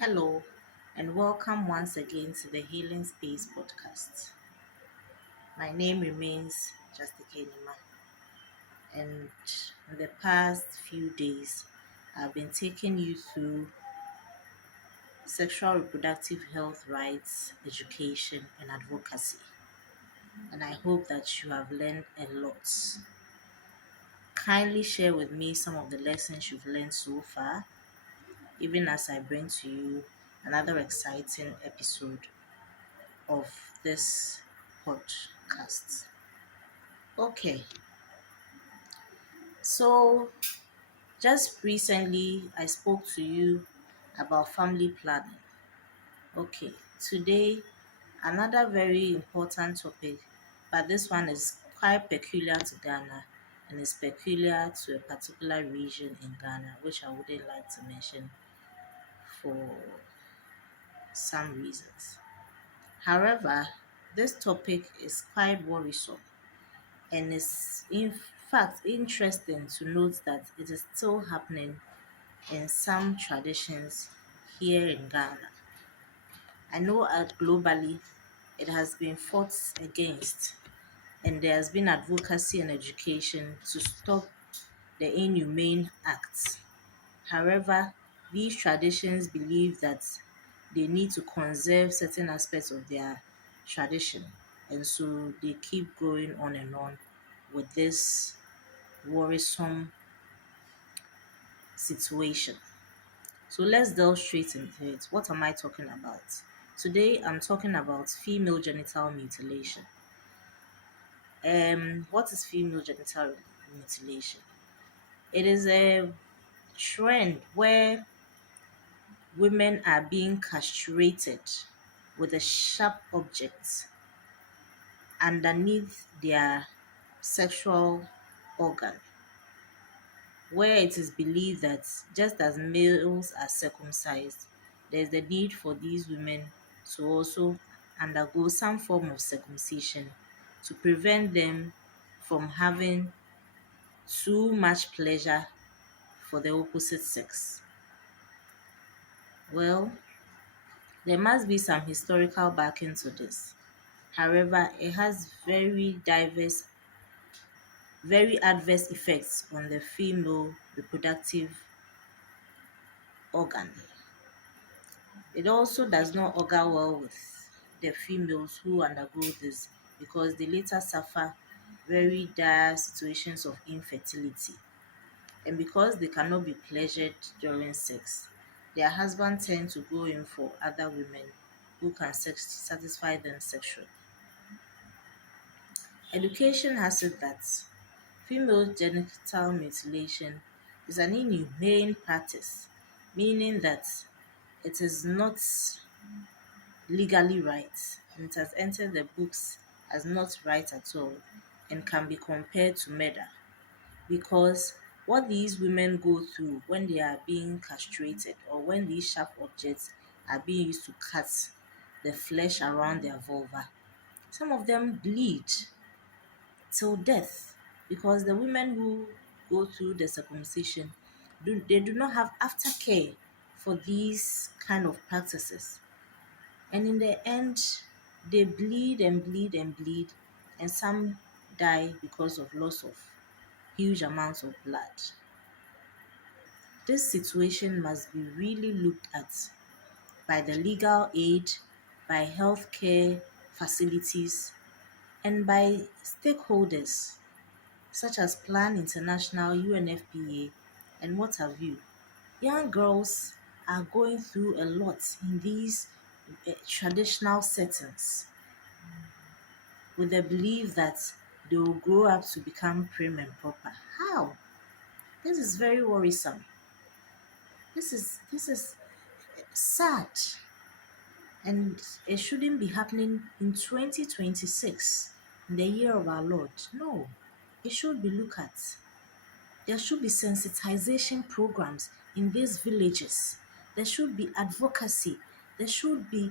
Hello, and welcome once again to the Healing Space podcast. My name remains Justica Nima, and in the past few days, I've been taking you through sexual reproductive health rights, education, and advocacy. And I hope that you have learned a lot. Kindly share with me some of the lessons you've learned so far, even as I bring to you another exciting episode of this podcast. Okay, so just recently I spoke to you about family planning. Okay, today another very important topic, but this one is quite peculiar to Ghana and is peculiar to a particular region in Ghana, which I wouldn't like to mention for some reasons. However, this topic is quite worrisome and it's in fact interesting to note that it is still happening in some traditions here in Ghana. I know globally it has been fought against, and there has been advocacy and education to stop the inhumane acts. However, these traditions believe that they need to conserve certain aspects of their tradition, and so they keep going on and on with this worrisome situation. So let's delve straight into it. What am I talking about? Today I'm talking about female genital mutilation. What is female genital mutilation? It is a trend where women are being castrated with a sharp object underneath their sexual organ, where it is believed that just as males are circumcised, there's the need for these women to also undergo some form of circumcision to prevent them from having too much pleasure for the opposite sex. Well, there must be some historical backing to this. However, it has very adverse effects on the female reproductive organ. It also does not augur well with the females who undergo this because they later suffer very dire situations of infertility. And because they cannot be pleasured during sex, their husbands tend to go in for other women who can satisfy them sexually. Education has it that female genital mutilation is an inhumane practice, meaning that it is not legally right, and it has entered the books as not right at all and can be compared to murder because what these women go through when they are being castrated or when these sharp objects are being used to cut the flesh around their vulva, some of them bleed till death because the women who go through the circumcision they do not have aftercare for these kind of practices, and in the end they bleed and bleed and bleed, and some die because of loss of huge amounts of blood. This situation must be really looked at by the legal aid, by healthcare facilities, and by stakeholders such as Plan International, UNFPA, and what have you. Young girls are going through a lot in these traditional settings with the belief that they will grow up to become prim and proper. How? This is very worrisome. This is sad, and it shouldn't be happening in 2026, in the year of our Lord. No, it should be looked at. There should be sensitization programs in these villages. There should be advocacy. There should be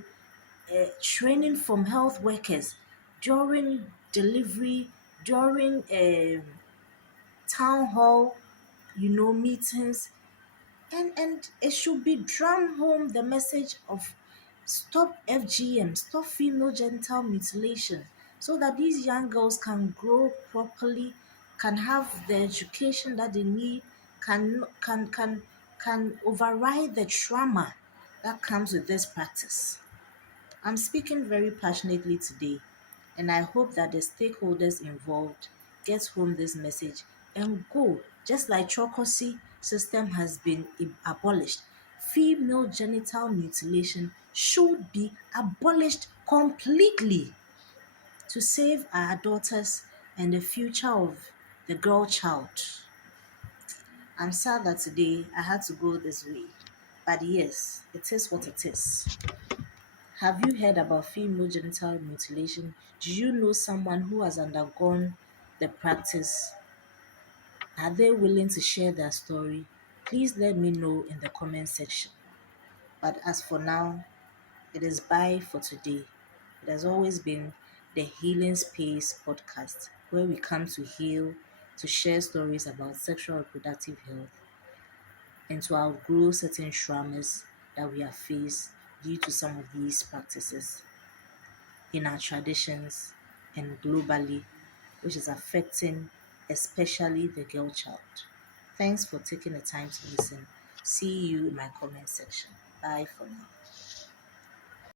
training from health workers during delivery, during town hall, meetings, And it should be drum home the message of stop FGM, stop female genital mutilation, so that these young girls can grow properly, can have the education that they need, can override the trauma that comes with this practice. I'm speaking very passionately today, and I hope that the stakeholders involved get home this message and go, just like Chokosi system has been abolished. Female genital mutilation should be abolished completely to save our daughters and the future of the girl child. I'm sad that today I had to go this way, but yes, it is what it is. Have you heard about female genital mutilation? Do you know someone who has undergone the practice? Are they willing to share their story? Please let me know in the comment section. But as for now, it is bye for today. It has always been the Healing Space podcast, where we come to heal, to share stories about sexual reproductive health, and to outgrow certain traumas that we have faced due to some of these practices in our traditions and globally, which is affecting especially the girl child. Thanks for taking the time to listen. See you in my comment section. Bye for now.